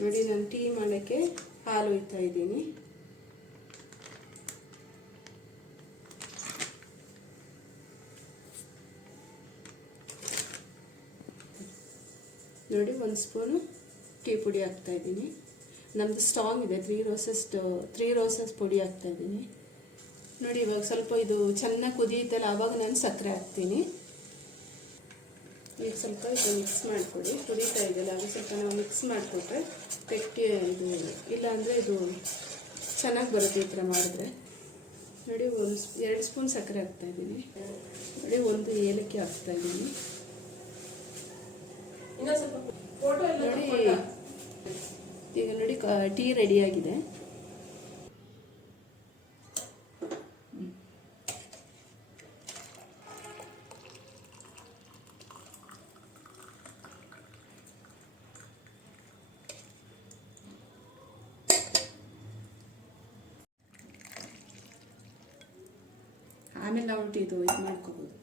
ನೋಡಿ, ನಾನು ಟೀ ಮಾಡೋಕ್ಕೆ ಹಾಲು ಒಯ್ತಾ ಇದ್ದೀನಿ. ನೋಡಿ, 1 ಸ್ಪೂನು ಟೀ ಪುಡಿ ಹಾಕ್ತಾ ಇದ್ದೀನಿ. ನಮ್ಮದು ಸ್ಟ್ರಾಂಗ್ ಇದೆ, 3 ರೋಸಸ್ ಪುಡಿ ಹಾಕ್ತಾ ಇದ್ದೀನಿ. ನೋಡಿ, ಇವಾಗ ಸ್ವಲ್ಪ ಇದು ಚೆನ್ನಾಗಿ ಕುದಿಯುತ್ತಲ್ಲ, ಆವಾಗ ನಾನು ಸಕ್ಕರೆ ಹಾಕ್ತೀನಿ. ಈಗ ಸ್ವಲ್ಪ ಇದು ಮಿಕ್ಸ್ ಮಾಡಿಕೊಡಿ. ಕುದೀತಾ ಇದೆಯಲ್ಲ, ಅದು ಸ್ವಲ್ಪ ನಾವು ಮಿಕ್ಸ್ ಮಾಡಿಕೊಟ್ರೆ ಗಟ್ಟಿ ಇದು ಇಲ್ಲಾಂದರೆ ಇದು ಚೆನ್ನಾಗಿ ಬರುತ್ತೆ ಈ ಥರ ಮಾಡಿದ್ರೆ. ನೋಡಿ, 2 ಸ್ಪೂನ್ ಸಕ್ಕರೆ ಹಾಕ್ತಾಯಿದ್ದೀನಿ. ನೋಡಿ, 1 ಏಲಕ್ಕಿ ಹಾಕ್ತಾಯಿದ್ದೀನಿ. ನೋಡಿ, ಈಗ ನೋಡಿ ಟೀ ರೆಡಿಯಾಗಿದೆ. ಆಮೇಲೆ ನಾವು ಇದು ಮಾಡ್ಕೋಬೋದು.